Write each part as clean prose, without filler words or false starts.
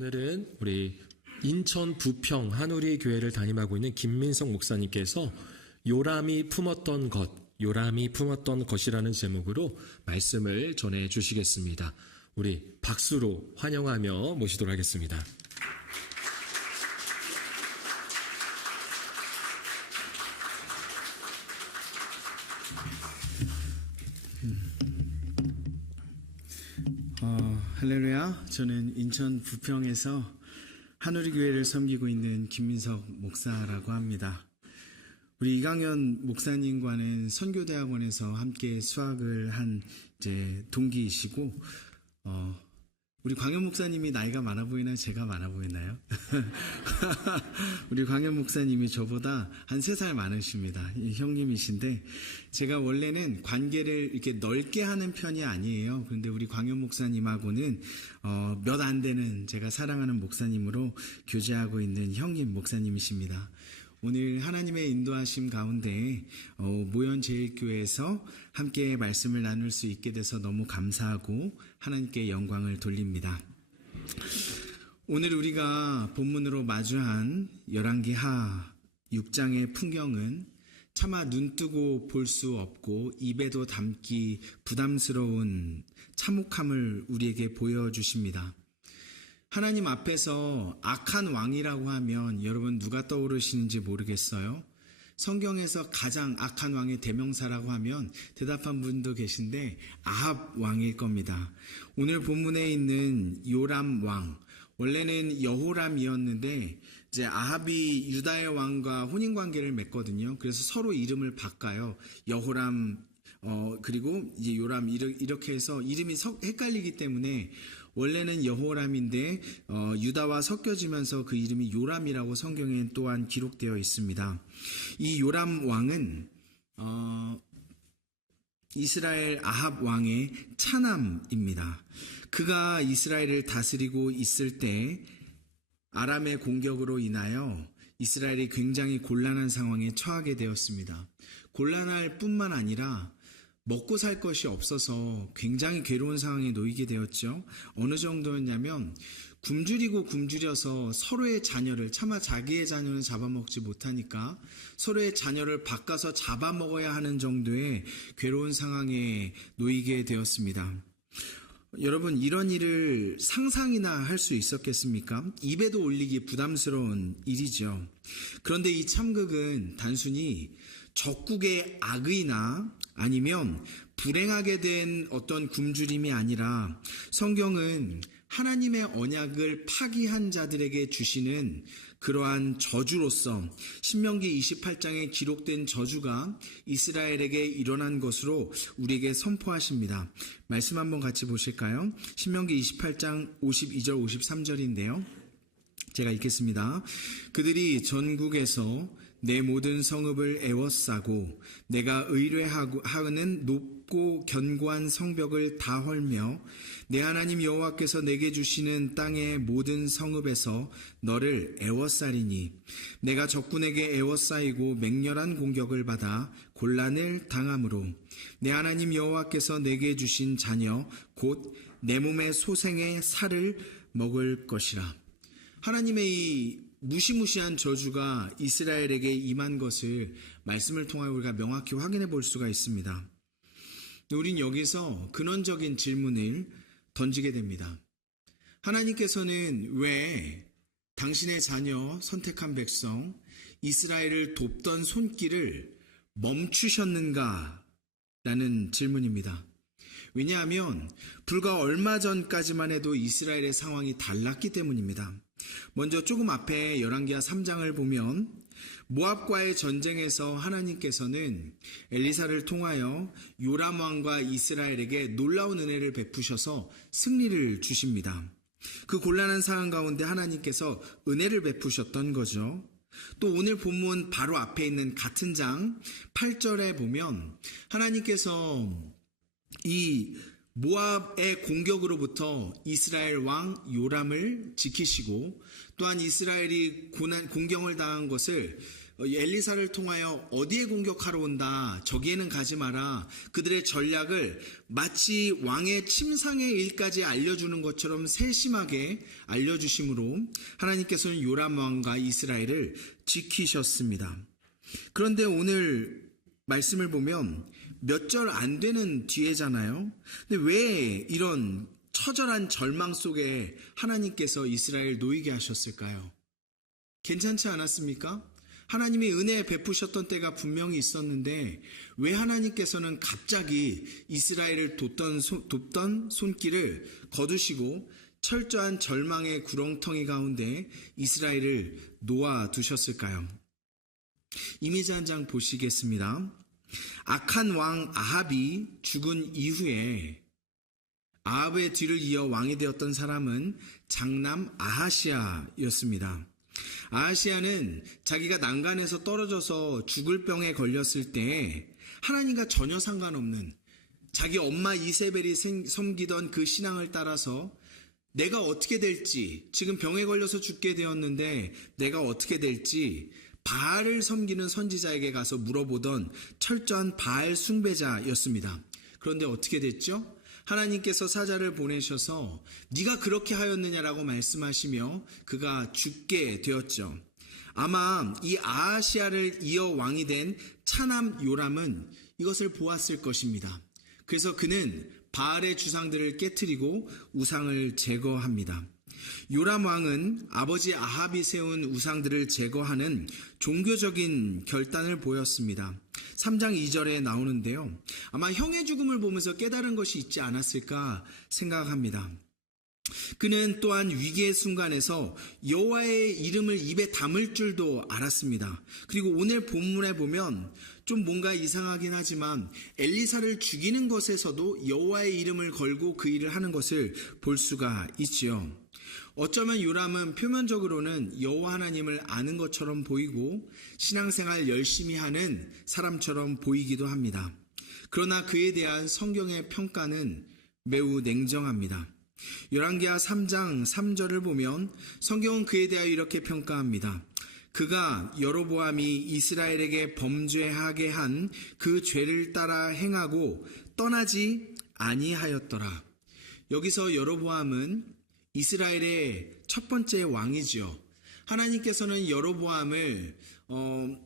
오늘은 우리 인천 부평 한우리 교회를 담임하고 있는 김민석 목사님께서 요람이 품었던 것이라는 제목으로 말씀을 전해 주시겠습니다. 우리 박수로 환영하며 모시도록 하겠습니다. 할렐루야. 저는 인천 부평에서 한우리 교회를 섬기고 있는 김민석 목사라고 합니다. 우리 이강현 목사님과는 선교대학원에서 함께 수학을 한 동기이시고, 우리 광현 목사님이 나이가 많아 보이나요? 제가 많아 보이나요? 우리 광현 목사님이 저보다 한 3살 많으십니다. 형님이신데, 제가 원래는 관계를 이렇게 넓게 하는 편이 아니에요. 그런데 우리 광현 목사님하고는 몇 안 되는 제가 사랑하는 목사님으로 교제하고 있는 형님 목사님이십니다. 오늘 하나님의 인도하심 가운데 모현제일교회에서 함께 말씀을 나눌 수 있게 돼서 너무 감사하고 하나님께 영광을 돌립니다. 오늘 우리가 본문으로 마주한 열왕기하 6장의 풍경은 차마 눈뜨고 볼 수 없고 입에도 담기 부담스러운 참혹함을 우리에게 보여주십니다. 하나님 앞에서 악한 왕이라고 하면 여러분 누가 떠오르시는지 모르겠어요. 성경에서 가장 악한 왕의 대명사라고 하면 대답한 분도 계신데 아합 왕일 겁니다. 오늘 본문에 있는 요람 왕, 원래는 여호람이었는데 이제 아합이 유다의 왕과 혼인관계를 맺거든요. 그래서 서로 이름을 바꿔요. 여호람 그리고 이제 요람 이렇게 해서 이름이 헷갈리기 때문에 원래는 여호람인데 유다와 섞여지면서 그 이름이 요람이라고 성경에 또한 기록되어 있습니다. 이 요람 왕은 이스라엘 아합 왕의 차남입니다. 그가 이스라엘을 다스리고 있을 때 아람의 공격으로 인하여 이스라엘이 굉장히 곤란한 상황에 처하게 되었습니다. 곤란할 뿐만 아니라 먹고 살 것이 없어서 굉장히 괴로운 상황에 놓이게 되었죠. 어느 정도였냐면 굶주리고 굶주려서 서로의 자녀를, 차마 자기의 자녀는 잡아먹지 못하니까 서로의 자녀를 바꿔서 잡아먹어야 하는 정도의 괴로운 상황에 놓이게 되었습니다. 여러분, 이런 일을 상상이나 할 수 있었겠습니까? 입에도 올리기 부담스러운 일이죠. 그런데 이 참극은 단순히 적국의 악의나 아니면 불행하게 된 어떤 굶주림이 아니라 성경은 하나님의 언약을 파기한 자들에게 주시는 그러한 저주로서 신명기 28장에 기록된 저주가 이스라엘에게 일어난 것으로 우리에게 선포하십니다. 말씀 한번 같이 보실까요? 신명기 28장 52절 53절인데요. 제가 읽겠습니다. 그들이 전국에서 내 모든 성읍을 에워싸고 내가 의뢰하는 높고 견고한 성벽을 다 헐며 내 하나님 여호와께서 내게 주시는 땅의 모든 성읍에서 너를 에워싸리니 내가 적군에게 에워싸이고 맹렬한 공격을 받아 곤란을 당함으로 내 하나님 여호와께서 내게 주신 자녀 곧 내 몸의 소생의 살을 먹을 것이라. 하나님의 이 무시무시한 저주가 이스라엘에게 임한 것을 말씀을 통하여 우리가 명확히 확인해 볼 수가 있습니다. 우린 여기서 근원적인 질문을 던지게 됩니다. 하나님께서는 왜 당신의 자녀 선택한 백성 이스라엘을 돕던 손길을 멈추셨는가? 라는 질문입니다. 왜냐하면 불과 얼마 전까지만 해도 이스라엘의 상황이 달랐기 때문입니다. 먼저 조금 앞에 열왕기하 3장을 보면 모압과의 전쟁에서 하나님께서는 엘리사를 통하여 요람 왕과 이스라엘에게 놀라운 은혜를 베푸셔서 승리를 주십니다. 그 곤란한 상황 가운데 하나님께서 은혜를 베푸셨던 거죠. 또 오늘 본문 바로 앞에 있는 같은 장 8절에 보면 하나님께서 이 모압의 공격으로부터 이스라엘 왕 요람을 지키시고 또한 이스라엘이 공경을 당한 것을 엘리사를 통하여 어디에 공격하러 온다, 저기에는 가지 마라, 그들의 전략을 마치 왕의 침상의 일까지 알려주는 것처럼 세심하게 알려주심으로 하나님께서는 요람 왕과 이스라엘을 지키셨습니다. 그런데 오늘 말씀을 보면 몇 절 안 되는 뒤에잖아요. 근데 왜 이런 처절한 절망 속에 하나님께서 이스라엘 놓이게 하셨을까요? 괜찮지 않았습니까? 하나님이 은혜 베푸셨던 때가 분명히 있었는데 왜 하나님께서는 갑자기 이스라엘을 돕던 손길을 거두시고 철저한 절망의 구렁텅이 가운데 이스라엘을 놓아두셨을까요? 이미지 한 장 보시겠습니다. 악한 왕 아합이 죽은 이후에 아합의 뒤를 이어 왕이 되었던 사람은 장남 아하시아였습니다. 아하시아는 자기가 난간에서 떨어져서 죽을 병에 걸렸을 때 하나님과 전혀 상관없는 자기 엄마 이세벨이 섬기던 그 신앙을 따라서 내가 어떻게 될지, 지금 병에 걸려서 죽게 되었는데 내가 어떻게 될지 바알을 섬기는 선지자에게 가서 물어보던 철저한 바알 숭배자였습니다. 그런데 어떻게 됐죠? 하나님께서 사자를 보내셔서 네가 그렇게 하였느냐라고 말씀하시며 그가 죽게 되었죠. 아마 이 아하시아를 이어 왕이 된 차남 요람은 이것을 보았을 것입니다. 그래서 그는 바알의 주상들을 깨트리고 우상을 제거합니다. 요람 왕은 아버지 아합이 세운 우상들을 제거하는 종교적인 결단을 보였습니다. 3장 2절에 나오는데요. 아마 형의 죽음을 보면서 깨달은 것이 있지 않았을까 생각합니다. 그는 또한 위기의 순간에서 여호와의 이름을 입에 담을 줄도 알았습니다. 그리고 오늘 본문에 보면 좀 뭔가 이상하긴 하지만 엘리사를 죽이는 것에서도 여호와의 이름을 걸고 그 일을 하는 것을 볼 수가 있지요. 어쩌면 요람은 표면적으로는 여호와 하나님을 아는 것처럼 보이고 신앙생활 열심히 하는 사람처럼 보이기도 합니다. 그러나 그에 대한 성경의 평가는 매우 냉정합니다. 열왕기하 3장 3절을 보면 성경은 그에 대하여 이렇게 평가합니다. 그가 여로보암이 이스라엘에게 범죄하게 한 그 죄를 따라 행하고 떠나지 아니하였더라. 여기서 여로보암은 이스라엘의 첫 번째 왕이죠. 하나님께서는 여로보암을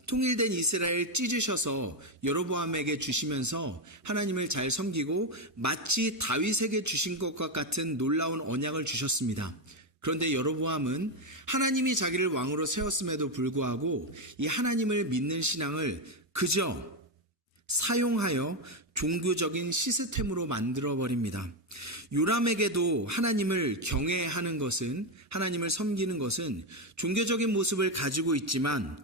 통일된 이스라엘 찢으셔서 여로보암에게 주시면서 하나님을 잘 섬기고 마치 다윗에게 주신 것과 같은 놀라운 언약을 주셨습니다. 그런데 여로보암은 하나님이 자기를 왕으로 세웠음에도 불구하고 이 하나님을 믿는 신앙을 그저 사용하여 종교적인 시스템으로 만들어버립니다. 요람에게도 하나님을 경외하는 것은, 하나님을 섬기는 것은 종교적인 모습을 가지고 있지만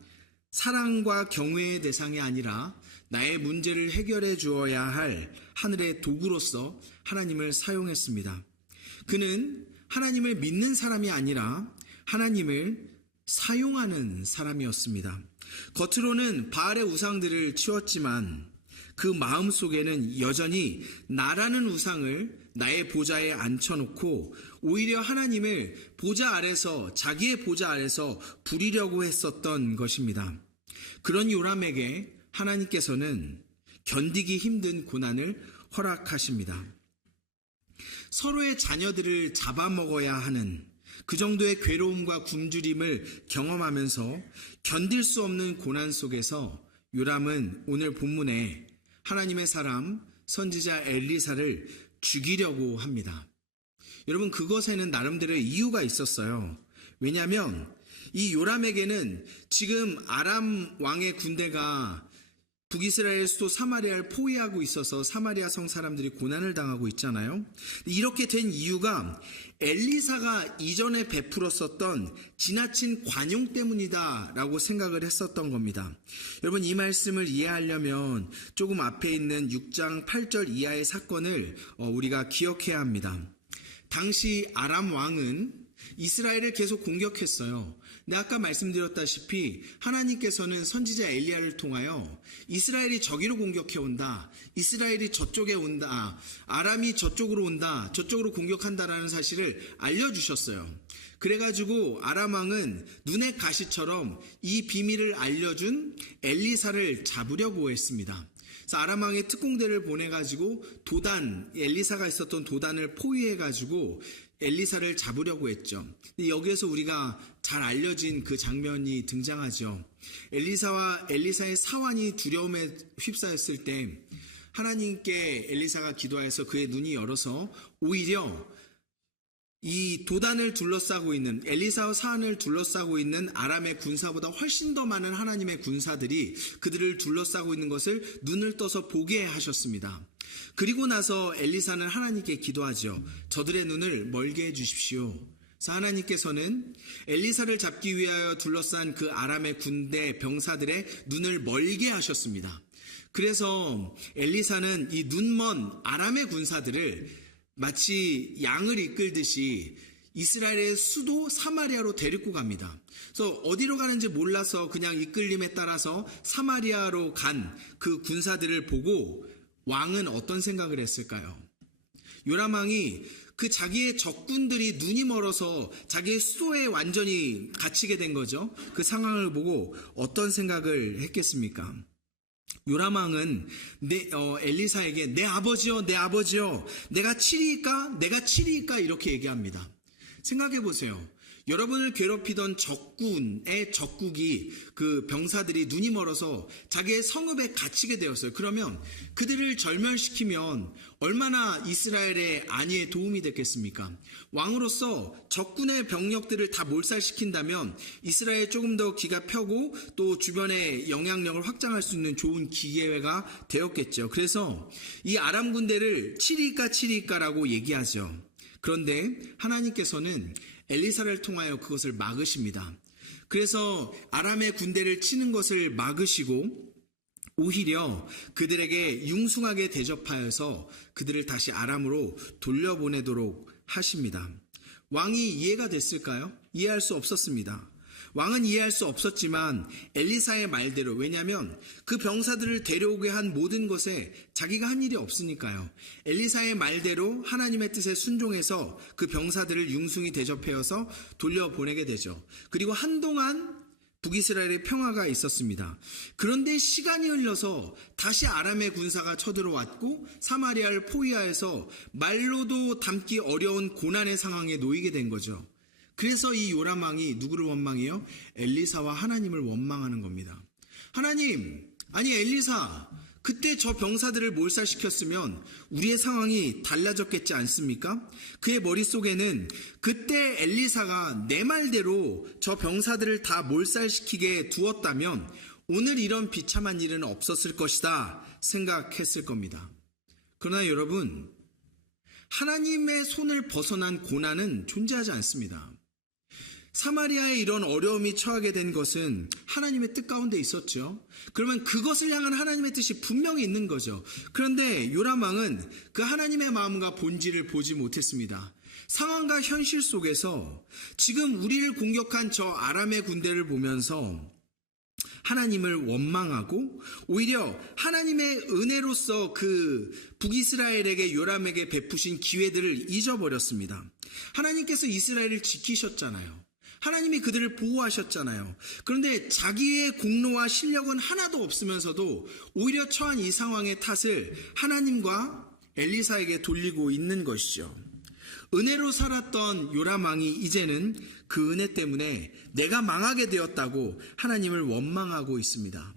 사랑과 경외의 대상이 아니라 나의 문제를 해결해 주어야 할 하늘의 도구로서 하나님을 사용했습니다. 그는 하나님을 믿는 사람이 아니라 하나님을 사용하는 사람이었습니다. 겉으로는 바알의 우상들을 치웠지만 그 마음속에는 여전히 나라는 우상을 나의 보좌에 앉혀놓고 오히려 하나님을 보좌 아래서, 자기의 보좌 아래서 부리려고 했었던 것입니다. 그런 요람에게 하나님께서는 견디기 힘든 고난을 허락하십니다. 서로의 자녀들을 잡아먹어야 하는 그 정도의 괴로움과 굶주림을 경험하면서 견딜 수 없는 고난 속에서 요람은 오늘 본문에 하나님의 사람 선지자 엘리사를 죽이려고 합니다. 여러분, 그것에는 나름대로의 이유가 있었어요. 왜냐하면 이 요람에게는 지금 아람 왕의 군대가 북이스라엘 수도 사마리아를 포위하고 있어서 사마리아 성 사람들이 고난을 당하고 있잖아요. 이렇게 된 이유가 엘리사가 이전에 베풀었었던 지나친 관용 때문이다라고 생각을 했었던 겁니다. 여러분, 이 말씀을 이해하려면 조금 앞에 있는 6장 8절 이하의 사건을 우리가 기억해야 합니다. 당시 아람 왕은 이스라엘을 계속 공격했어요. 근데 아까 말씀드렸다시피 하나님께서는 선지자 엘리야를 통하여 이스라엘이 저기로 공격해온다, 이스라엘이 저쪽에 온다, 아람이 저쪽으로 온다, 저쪽으로 공격한다라는 사실을 알려주셨어요. 그래가지고 아람 왕은 눈의 가시처럼 이 비밀을 알려준 엘리사를 잡으려고 했습니다. 그래서 아람 왕의 특공대를 보내가지고 엘리사가 있었던 도단을 포위해가지고 엘리사를 잡으려고 했죠. 근데 여기에서 우리가 잘 알려진 그 장면이 등장하죠. 엘리사와 엘리사의 사환이 두려움에 휩싸였을 때 하나님께 엘리사가 기도하여서 그의 눈이 열어서 오히려 이 도단을 둘러싸고 있는, 엘리사와 사안을 둘러싸고 있는 아람의 군사보다 훨씬 더 많은 하나님의 군사들이 그들을 둘러싸고 있는 것을 눈을 떠서 보게 하셨습니다. 그리고 나서 엘리사는 하나님께 기도하죠. 저들의 눈을 멀게 해주십시오. 그래서 하나님께서는 엘리사를 잡기 위하여 둘러싼 그 아람의 군대 병사들의 눈을 멀게 하셨습니다. 그래서 엘리사는 이 눈먼 아람의 군사들을 마치 양을 이끌듯이 이스라엘의 수도 사마리아로 데리고 갑니다. 그래서 어디로 가는지 몰라서 그냥 이끌림에 따라서 사마리아로 간 그 군사들을 보고 왕은 어떤 생각을 했을까요? 요람 왕이 그 자기의 적군들이 눈이 멀어서 자기의 수도에 완전히 갇히게 된 거죠. 그 상황을 보고 어떤 생각을 했겠습니까? 요람 왕은 엘리사에게 내 아버지여 내가 치리이까 이렇게 얘기합니다. 생각해 보세요. 여러분을 괴롭히던 적군의 적국이, 그 병사들이 눈이 멀어서 자기의 성읍에 갇히게 되었어요. 그러면 그들을 절멸시키면 얼마나 이스라엘의 안위에 도움이 됐겠습니까? 왕으로서 적군의 병력들을 다 몰살시킨다면 이스라엘에 조금 더 기가 펴고 또 주변의 영향력을 확장할 수 있는 좋은 기회가 되었겠죠. 그래서 이 아람 군대를 치리이까라고 얘기하죠. 그런데 하나님께서는 엘리사를 통하여 그것을 막으십니다. 그래서 아람의 군대를 치는 것을 막으시고 오히려 그들에게 융숭하게 대접하여서 그들을 다시 아람으로 돌려보내도록 하십니다. 왕이 이해가 됐을까요? 이해할 수 없었습니다. 왕은 이해할 수 없었지만 엘리사의 말대로, 왜냐하면 그 병사들을 데려오게 한 모든 것에 자기가 한 일이 없으니까요. 엘리사의 말대로 하나님의 뜻에 순종해서 그 병사들을 융숭히 대접하여서 돌려보내게 되죠. 그리고 한동안 북이스라엘의 평화가 있었습니다. 그런데 시간이 흘러서 다시 아람의 군사가 쳐들어왔고 사마리아를 포위하여서 말로도 담기 어려운 고난의 상황에 놓이게 된 거죠. 그래서 이 요람 왕이 누구를 원망해요? 엘리사와 하나님을 원망하는 겁니다. 하나님, 아니 엘리사, 그때 저 병사들을 몰살시켰으면 우리의 상황이 달라졌겠지 않습니까? 그의 머릿속에는 그때 엘리사가 내 말대로 저 병사들을 다 몰살시키게 두었다면 오늘 이런 비참한 일은 없었을 것이다 생각했을 겁니다. 그러나 여러분, 하나님의 손을 벗어난 고난은 존재하지 않습니다. 사마리아에 이런 어려움이 처하게 된 것은 하나님의 뜻 가운데 있었죠. 그러면 그것을 향한 하나님의 뜻이 분명히 있는 거죠. 그런데 요람 왕은 그 하나님의 마음과 본질을 보지 못했습니다. 상황과 현실 속에서 지금 우리를 공격한 저 아람의 군대를 보면서 하나님을 원망하고 오히려 하나님의 은혜로서 그 북이스라엘에게 요람에게 베푸신 기회들을 잊어버렸습니다. 하나님께서 이스라엘을 지키셨잖아요. 하나님이 그들을 보호하셨잖아요. 그런데 자기의 공로와 실력은 하나도 없으면서도 오히려 처한 이 상황의 탓을 하나님과 엘리사에게 돌리고 있는 것이죠. 은혜로 살았던 요람 왕이 이제는 그 은혜 때문에 내가 망하게 되었다고 하나님을 원망하고 있습니다.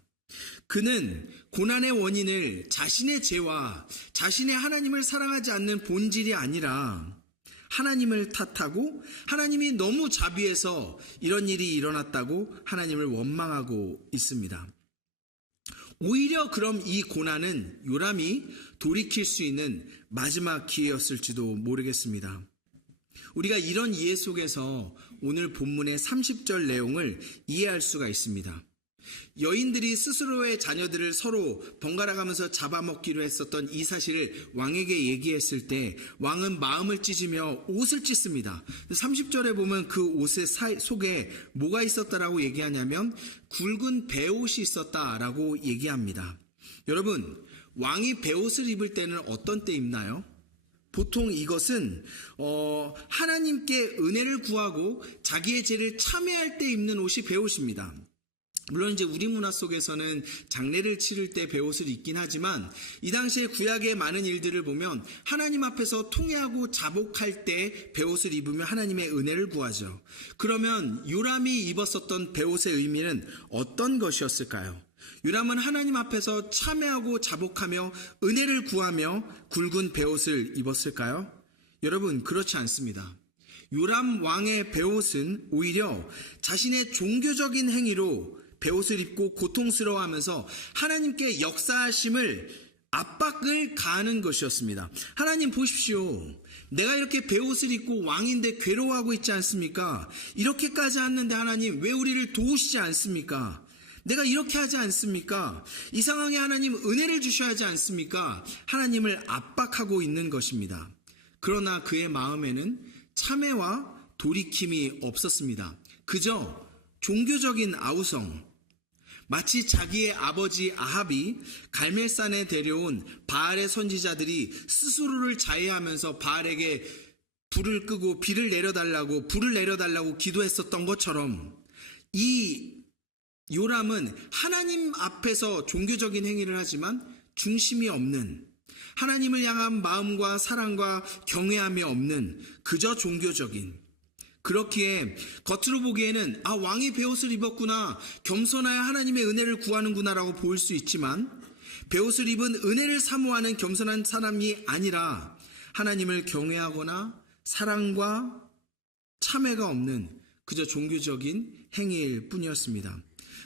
그는 고난의 원인을 자신의 죄와 자신의 하나님을 사랑하지 않는 본질이 아니라 하나님을 탓하고 하나님이 너무 자비해서 이런 일이 일어났다고 하나님을 원망하고 있습니다. 오히려 그럼 이 고난은 요람이 돌이킬 수 있는 마지막 기회였을지도 모르겠습니다. 우리가 이런 이해 속에서 오늘 본문의 30절 내용을 이해할 수가 있습니다. 여인들이 스스로의 자녀들을 서로 번갈아가면서 잡아먹기로 했었던 이 사실을 왕에게 얘기했을 때 왕은 마음을 찢으며 옷을 찢습니다. 30절에 보면 그 옷의 속에 뭐가 있었다라고 얘기하냐면 굵은 베옷이 있었다라고 얘기합니다. 여러분, 왕이 베옷을 입을 때는 어떤 때 입나요? 보통 이것은 하나님께 은혜를 구하고 자기의 죄를 참회할 때 입는 옷이 베옷입니다. 물론 이제 우리 문화 속에서는 장례를 치를 때 베옷을 입긴 하지만 이 당시에 구약의 많은 일들을 보면 하나님 앞에서 통회하고 자복할 때 베옷을 입으며 하나님의 은혜를 구하죠. 그러면 요람이 입었었던 베옷의 의미는 어떤 것이었을까요? 요람은 하나님 앞에서 참회하고 자복하며 은혜를 구하며 굵은 베옷을 입었을까요? 여러분, 그렇지 않습니다. 요람 왕의 베옷은 오히려 자신의 종교적인 행위로 베옷을 입고 고통스러워하면서 하나님께 역사하심을 압박을 가하는 것이었습니다. 하나님 보십시오. 내가 이렇게 베옷을 입고 왕인데 괴로워하고 있지 않습니까? 이렇게까지 하는데 하나님 왜 우리를 도우시지 않습니까? 내가 이렇게 하지 않습니까? 이 상황에 하나님 은혜를 주셔야 하지 않습니까? 하나님을 압박하고 있는 것입니다. 그러나 그의 마음에는 참회와 돌이킴이 없었습니다. 그저 종교적인 아우성, 마치 자기의 아버지 아합이 갈멜산에 데려온 바알의 선지자들이 스스로를 자해하면서 바알에게 불을 끄고 불을 내려달라고 기도했었던 것처럼 이 요람은 하나님 앞에서 종교적인 행위를 하지만 중심이 없는, 하나님을 향한 마음과 사랑과 경외함이 없는 그저 종교적인, 그렇기에 겉으로 보기에는 왕이 베옷을 입었구나, 겸손하여 하나님의 은혜를 구하는구나라고 보일 수 있지만 베옷을 입은 은혜를 사모하는 겸손한 사람이 아니라 하나님을 경외하거나 사랑과 참회가 없는 그저 종교적인 행위일 뿐이었습니다.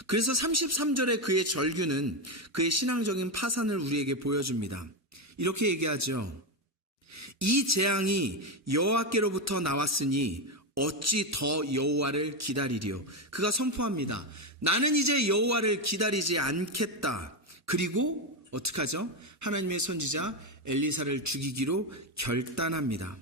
그래서 33절에 그의 절규는 그의 신앙적인 파산을 우리에게 보여줍니다. 이렇게 얘기하죠. 이 재앙이 여호와께로부터 나왔으니 어찌 더 여호와를 기다리리요. 그가 선포합니다. 나는 이제 여호와를 기다리지 않겠다. 그리고 어떻게 하죠? 하나님의 선지자 엘리사를 죽이기로 결단합니다.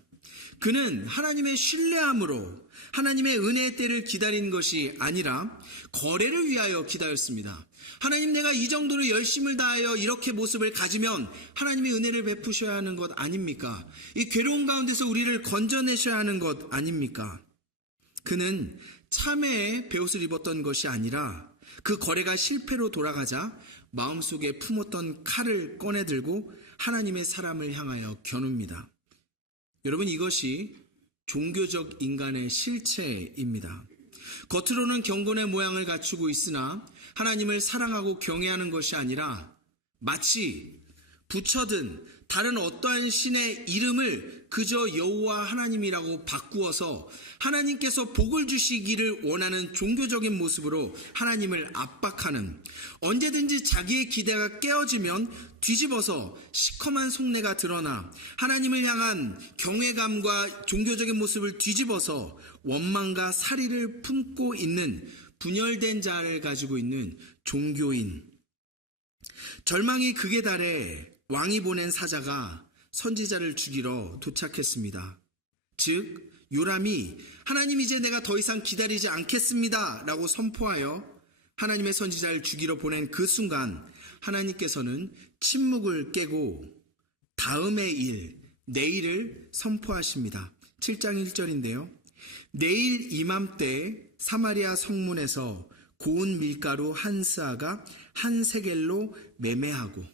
그는 하나님의 신뢰함으로 하나님의 은혜의 때를 기다린 것이 아니라 거래를 위하여 기다렸습니다. 하나님, 내가 이 정도로 열심을 다하여 이렇게 모습을 가지면 하나님의 은혜를 베푸셔야 하는 것 아닙니까? 이 괴로운 가운데서 우리를 건져내셔야 하는 것 아닙니까? 그는 참회의 베옷을 입었던 것이 아니라 그 거래가 실패로 돌아가자 마음속에 품었던 칼을 꺼내들고 하나님의 사람을 향하여 겨눕니다. 여러분, 이것이 종교적 인간의 실체입니다. 겉으로는 경건의 모양을 갖추고 있으나 하나님을 사랑하고 경외하는 것이 아니라 마치 부처든 다른 어떠한 신의 이름을 그저 여호와 하나님이라고 바꾸어서 하나님께서 복을 주시기를 원하는 종교적인 모습으로 하나님을 압박하는, 언제든지 자기의 기대가 깨어지면 뒤집어서 시커먼 속내가 드러나 하나님을 향한 경외감과 종교적인 모습을 뒤집어서 원망과 살이를 품고 있는 분열된 자를 가지고 있는 종교인. 절망이 극에 달해 왕이 보낸 사자가 선지자를 죽이러 도착했습니다. 즉 요람이 하나님, 이제 내가 더 이상 기다리지 않겠습니다 라고 선포하여 하나님의 선지자를 죽이러 보낸 그 순간 하나님께서는 침묵을 깨고 다음의 일, 내일을 선포하십니다. 7장 1절인데요. 내일 이맘때 사마리아 성문에서 고운 밀가루 한 스아가 한 세겔로 매매하고.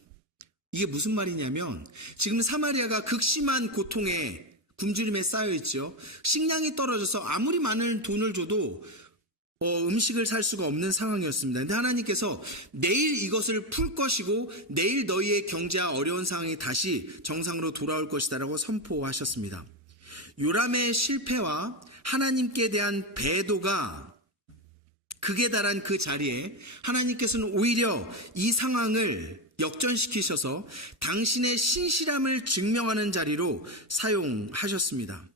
이게 무슨 말이냐면 지금 사마리아가 극심한 고통에 굶주림에 쌓여있죠. 식량이 떨어져서 아무리 많은 돈을 줘도 음식을 살 수가 없는 상황이었습니다. 근데 하나님께서 내일 이것을 풀 것이고 내일 너희의 경제와 어려운 상황이 다시 정상으로 돌아올 것이다 라고 선포하셨습니다. 요람의 실패와 하나님께 대한 배도가 극에 달한 그 자리에 하나님께서는 오히려 이 상황을 역전시키셔서 당신의 신실함을 증명하는 자리로 사용하셨습니다.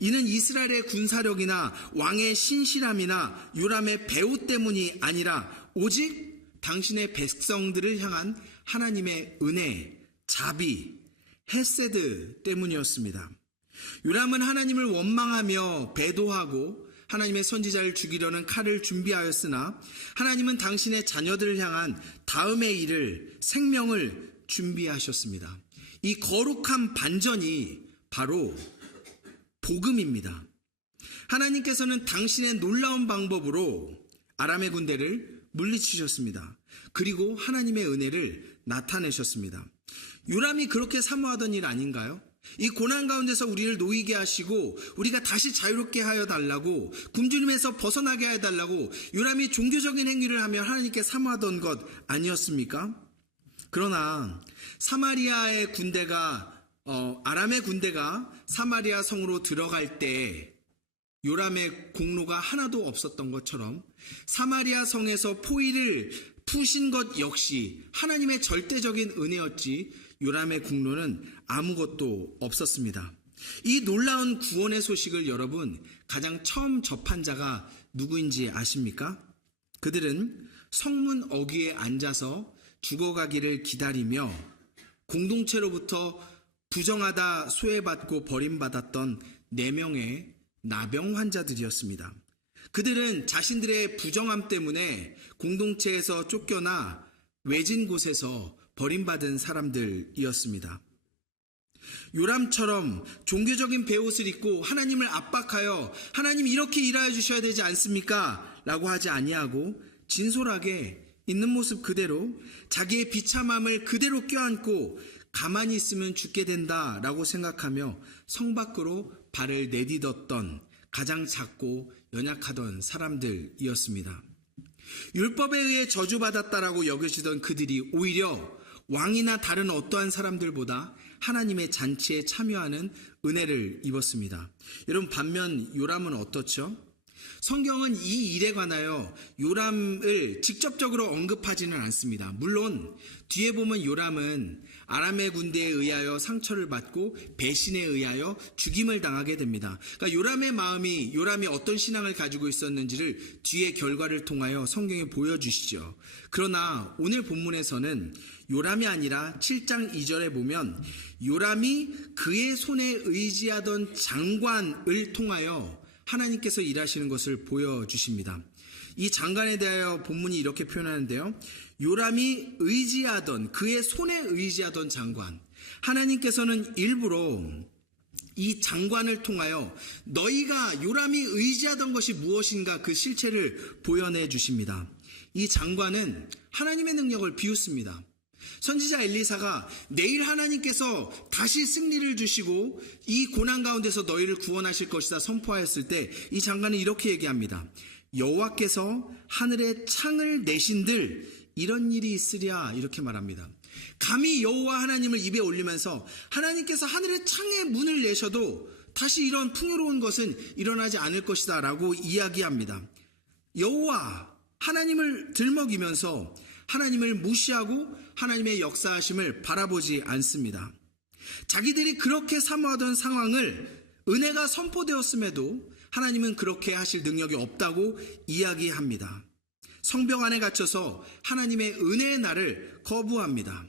이는 이스라엘의 군사력이나 왕의 신실함이나 요람의 배후 때문이 아니라 오직 당신의 백성들을 향한 하나님의 은혜, 자비, 헤세드 때문이었습니다. 요람은 하나님을 원망하며 배도하고 하나님의 선지자를 죽이려는 칼을 준비하였으나 하나님은 당신의 자녀들을 향한 다음의 일을, 생명을 준비하셨습니다. 이 거룩한 반전이 바로 복음입니다. 하나님께서는 당신의 놀라운 방법으로 아람의 군대를 물리치셨습니다. 그리고 하나님의 은혜를 나타내셨습니다. 요람이 그렇게 사모하던 일 아닌가요? 이 고난 가운데서 우리를 놓이게 하시고 우리가 다시 자유롭게 하여 달라고, 굶주림에서 벗어나게 하여 달라고 요람이 종교적인 행위를 하며 하나님께 사모하던 것 아니었습니까? 그러나 사마리아의 군대가 아람의 군대가 사마리아 성으로 들어갈 때 요람의 공로가 하나도 없었던 것처럼 사마리아 성에서 포위를 푸신 것 역시 하나님의 절대적인 은혜였지 요람의 공로는 아무것도 없었습니다. 이 놀라운 구원의 소식을 여러분 가장 처음 접한 자가 누구인지 아십니까? 그들은 성문 어귀에 앉아서 죽어가기를 기다리며 공동체로부터 부정하다 소외받고 버림받았던 4명의 나병 환자들이었습니다. 그들은 자신들의 부정함 때문에 공동체에서 쫓겨나 외진 곳에서 버림받은 사람들이었습니다. 요람처럼 종교적인 베옷을 입고 하나님을 압박하여 하나님 이렇게 일하여 주셔야 되지 않습니까? 라고 하지 아니하고 진솔하게 있는 모습 그대로 자기의 비참함을 그대로 껴안고 가만히 있으면 죽게 된다라고 생각하며 성 밖으로 발을 내딛었던 가장 작고 연약하던 사람들이었습니다. 율법에 의해 저주받았다라고 여겨지던 그들이 오히려 왕이나 다른 어떠한 사람들보다 하나님의 잔치에 참여하는 은혜를 입었습니다. 여러분, 반면 요람은 어떻죠? 성경은 이 일에 관하여 요람을 직접적으로 언급하지는 않습니다. 물론 뒤에 보면 요람은 아람의 군대에 의하여 상처를 받고 배신에 의하여 죽임을 당하게 됩니다. 그러니까 요람이 어떤 신앙을 가지고 있었는지를 뒤의 결과를 통하여 성경에 보여주시죠. 그러나 오늘 본문에서는 요람이 아니라 7장 2절에 보면 요람이 그의 손에 의지하던 장관을 통하여 하나님께서 일하시는 것을 보여주십니다. 이 장관에 대하여 본문이 이렇게 표현하는데요. 요람이 의지하던, 그의 손에 의지하던 장관. 하나님께서는 일부러 이 장관을 통하여 너희가 요람이 의지하던 것이 무엇인가 그 실체를 보여내 주십니다. 이 장관은 하나님의 능력을 비웃습니다. 선지자 엘리사가 내일 하나님께서 다시 승리를 주시고 이 고난 가운데서 너희를 구원하실 것이다 선포하였을 때 이 장관은 이렇게 얘기합니다. 여호와께서 하늘에 창을 내신들 이런 일이 있으랴, 이렇게 말합니다. 감히 여호와 하나님을 입에 올리면서 하나님께서 하늘의 창의 문을 내셔도 다시 이런 풍요로운 것은 일어나지 않을 것이다 라고 이야기합니다. 여호와 하나님을 들먹이면서 하나님을 무시하고 하나님의 역사하심을 바라보지 않습니다. 자기들이 그렇게 사모하던 상황을 은혜가 선포되었음에도 하나님은 그렇게 하실 능력이 없다고 이야기합니다. 성벽 안에 갇혀서 하나님의 은혜의 날을 거부합니다.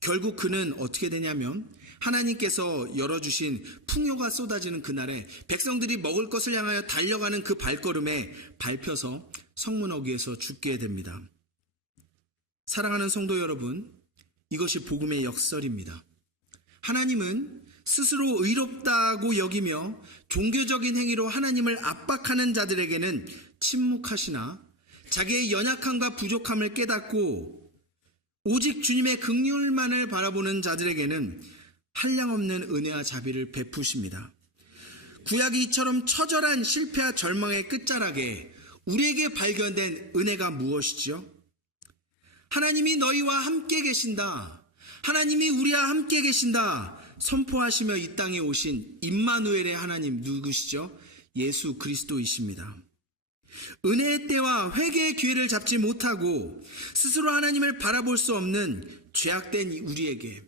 결국 그는 어떻게 되냐면 하나님께서 열어주신 풍요가 쏟아지는 그날에 백성들이 먹을 것을 향하여 달려가는 그 발걸음에 밟혀서 성문 어귀에서 죽게 됩니다. 사랑하는 성도 여러분, 이것이 복음의 역설입니다. 하나님은 스스로 의롭다고 여기며 종교적인 행위로 하나님을 압박하는 자들에게는 침묵하시나 자기의 연약함과 부족함을 깨닫고 오직 주님의 긍휼만을 바라보는 자들에게는 한량없는 은혜와 자비를 베푸십니다. 구약이 이처럼 처절한 실패와 절망의 끝자락에 우리에게 발견된 은혜가 무엇이죠? 하나님이 너희와 함께 계신다. 하나님이 우리와 함께 계신다. 선포하시며 이 땅에 오신 임마누엘의 하나님 누구시죠? 예수 그리스도이십니다. 은혜의 때와 회개의 기회를 잡지 못하고 스스로 하나님을 바라볼 수 없는 죄악된 우리에게,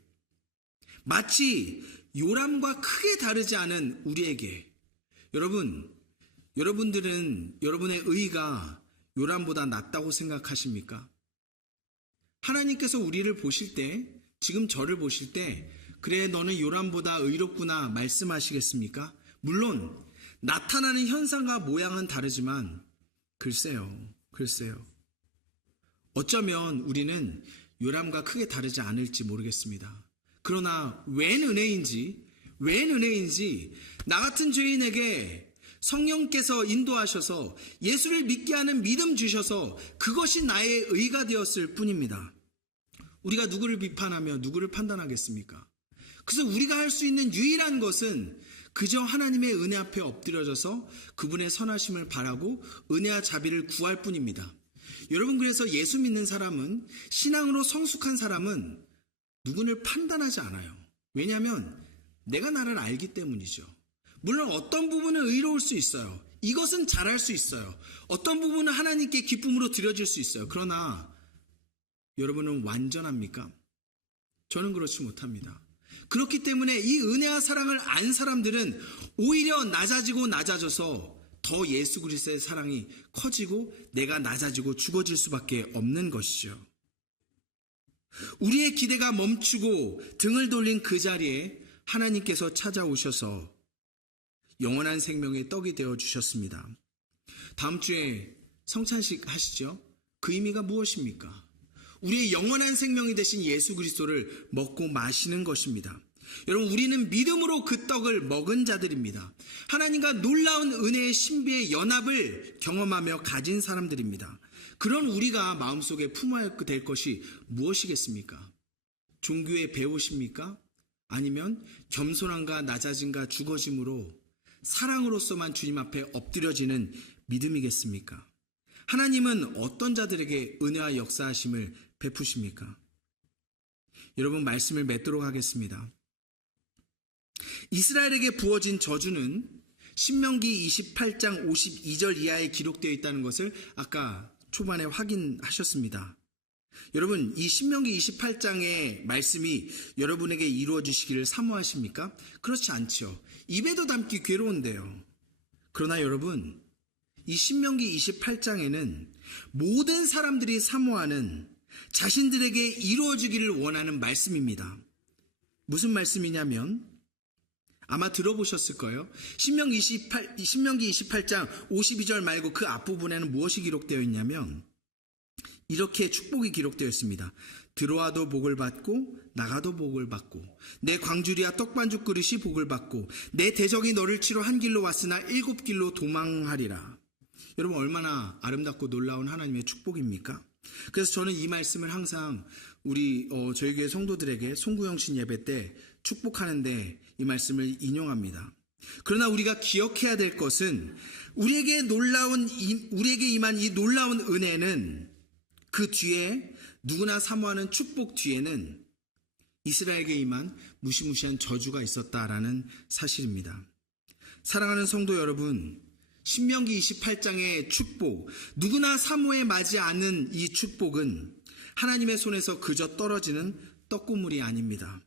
마치 요람과 크게 다르지 않은 우리에게 여러분들은 여러분의 의가 요람보다 낫다고 생각하십니까? 하나님께서 우리를 보실 때, 지금 저를 보실 때, 그래 너는 요람보다 의롭구나 말씀하시겠습니까? 물론 나타나는 현상과 모양은 다르지만 글쎄요. 어쩌면 우리는 요람과 크게 다르지 않을지 모르겠습니다. 그러나 웬 은혜인지 나 같은 죄인에게 성령께서 인도하셔서 예수를 믿게 하는 믿음 주셔서 그것이 나의 의가 되었을 뿐입니다. 우리가 누구를 비판하며 누구를 판단하겠습니까? 그래서 우리가 할 수 있는 유일한 것은 그저 하나님의 은혜 앞에 엎드려져서 그분의 선하심을 바라고 은혜와 자비를 구할 뿐입니다. 여러분, 그래서 예수 믿는 사람은, 신앙으로 성숙한 사람은 누구를 판단하지 않아요. 왜냐하면 내가 나를 알기 때문이죠. 물론 어떤 부분은 의로울 수 있어요. 이것은 잘할 수 있어요. 어떤 부분은 하나님께 기쁨으로 드려질 수 있어요. 그러나 여러분은 완전합니까? 저는 그렇지 못합니다. 그렇기 때문에 이 은혜와 사랑을 안 사람들은 오히려 낮아져서 더 예수 그리스도의 사랑이 커지고 내가 낮아지고 죽어질 수밖에 없는 것이죠. 우리의 기대가 멈추고 등을 돌린 그 자리에 하나님께서 찾아오셔서 영원한 생명의 떡이 되어 주셨습니다. 다음 주에 성찬식 하시죠? 그 의미가 무엇입니까? 우리의 영원한 생명이 되신 예수 그리스도를 먹고 마시는 것입니다. 여러분, 우리는 믿음으로 그 떡을 먹은 자들입니다. 하나님과 놀라운 은혜의 신비의 연합을 경험하며 가진 사람들입니다. 그런 우리가 마음속에 품어야 될 것이 무엇이겠습니까? 종교의 배우십니까? 아니면 겸손함과 낮아짐과 죽어짐으로 사랑으로서만 주님 앞에 엎드려지는 믿음이겠습니까? 하나님은 어떤 자들에게 은혜와 역사하심을 베푸십니까? 여러분, 말씀을 맺도록 하겠습니다. 이스라엘에게 부어진 저주는 신명기 28장 52절 이하에 기록되어 있다는 것을 아까 초반에 확인하셨습니다. 여러분, 이 신명기 28장의 말씀이 여러분에게 이루어지시기를 사모하십니까? 그렇지 않죠. 입에도 담기 괴로운데요. 그러나 여러분, 이 신명기 28장에는 모든 사람들이 사모하는, 자신들에게 이루어지기를 원하는 말씀입니다. 무슨 말씀이냐면 아마 들어보셨을 거예요. 신명기 28장 52절 말고 그 앞부분에는 무엇이 기록되어 있냐면 이렇게 축복이 기록되어 있습니다. 들어와도 복을 받고 나가도 복을 받고 내 광주리와 떡반죽 그릇이 복을 받고 내 대적이 너를 치러 한 길로 왔으나 7길로 도망하리라. 여러분, 얼마나 아름답고 놀라운 하나님의 축복입니까? 그래서 저는 이 말씀을 항상 우리 저희 교회 성도들에게 송구영신 예배 때 축복하는데 이 말씀을 인용합니다. 그러나 우리가 기억해야 될 것은 우리에게 임한 이 놀라운 은혜는 그 뒤에 누구나 사모하는 축복 뒤에는 이스라엘에게 임한 무시무시한 저주가 있었다라는 사실입니다. 사랑하는 성도 여러분, 신명기 28장의 축복, 누구나 사모에 맞지 않는 이 축복은 하나님의 손에서 그저 떨어지는 떡고물이 아닙니다.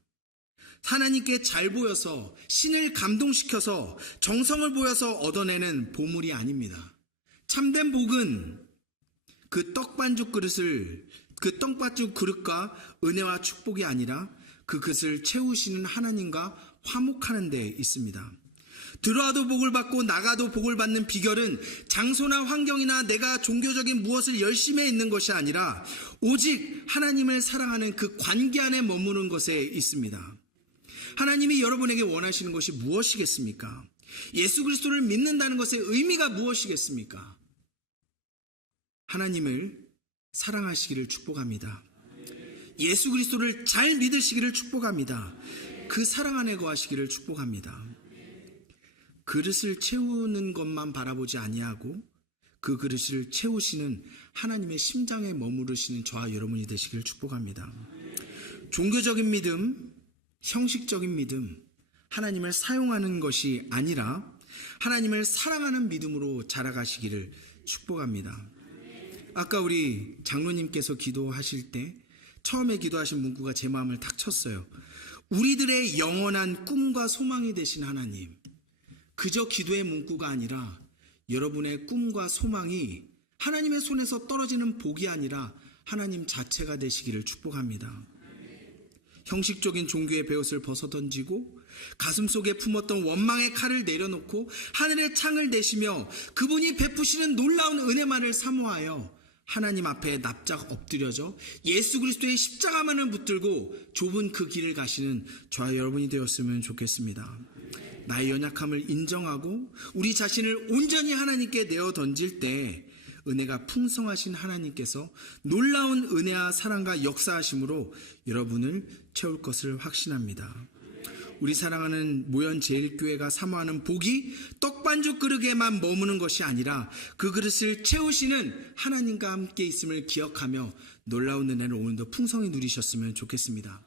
하나님께 잘 보여서, 신을 감동시켜서, 정성을 보여서 얻어내는 보물이 아닙니다. 참된 복은 그 떡반죽 그릇과 은혜와 축복이 아니라 그 그릇을 채우시는 하나님과 화목하는 데 있습니다. 들어와도 복을 받고 나가도 복을 받는 비결은 장소나 환경이나 내가 종교적인 무엇을 열심히 있는 것이 아니라 오직 하나님을 사랑하는 그 관계 안에 머무는 것에 있습니다. 하나님이 여러분에게 원하시는 것이 무엇이겠습니까? 예수 그리스도를 믿는다는 것의 의미가 무엇이겠습니까? 하나님을 사랑하시기를 축복합니다. 예수 그리스도를 잘 믿으시기를 축복합니다. 그 사랑 안에 거하시기를 축복합니다. 그릇을 채우는 것만 바라보지 아니하고 그 그릇을 채우시는 하나님의 심장에 머무르시는 저와 여러분이 되시기를 축복합니다. 종교적인 믿음, 형식적인 믿음, 하나님을 사용하는 것이 아니라 하나님을 사랑하는 믿음으로 자라가시기를 축복합니다. 아까 우리 장로님께서 기도하실 때 처음에 기도하신 문구가 제 마음을 탁 쳤어요. 우리들의 영원한 꿈과 소망이 되신 하나님, 그저 기도의 문구가 아니라 여러분의 꿈과 소망이 하나님의 손에서 떨어지는 복이 아니라 하나님 자체가 되시기를 축복합니다. 형식적인 종교의 베옷을 벗어던지고 가슴속에 품었던 원망의 칼을 내려놓고 하늘의 창을 내시며 그분이 베푸시는 놀라운 은혜만을 사모하여 하나님 앞에 납작 엎드려져 예수 그리스도의 십자가만을 붙들고 좁은 그 길을 가시는 저와 여러분이 되었으면 좋겠습니다. 나의 연약함을 인정하고 우리 자신을 온전히 하나님께 내어 던질 때 은혜가 풍성하신 하나님께서 놀라운 은혜와 사랑과 역사하심으로 여러분을 채울 것을 확신합니다. 우리 사랑하는 모현제일교회가 사모하는 복이 떡반죽 그릇에만 머무는 것이 아니라 그 그릇을 채우시는 하나님과 함께 있음을 기억하며 놀라운 은혜를 오늘도 풍성히 누리셨으면 좋겠습니다.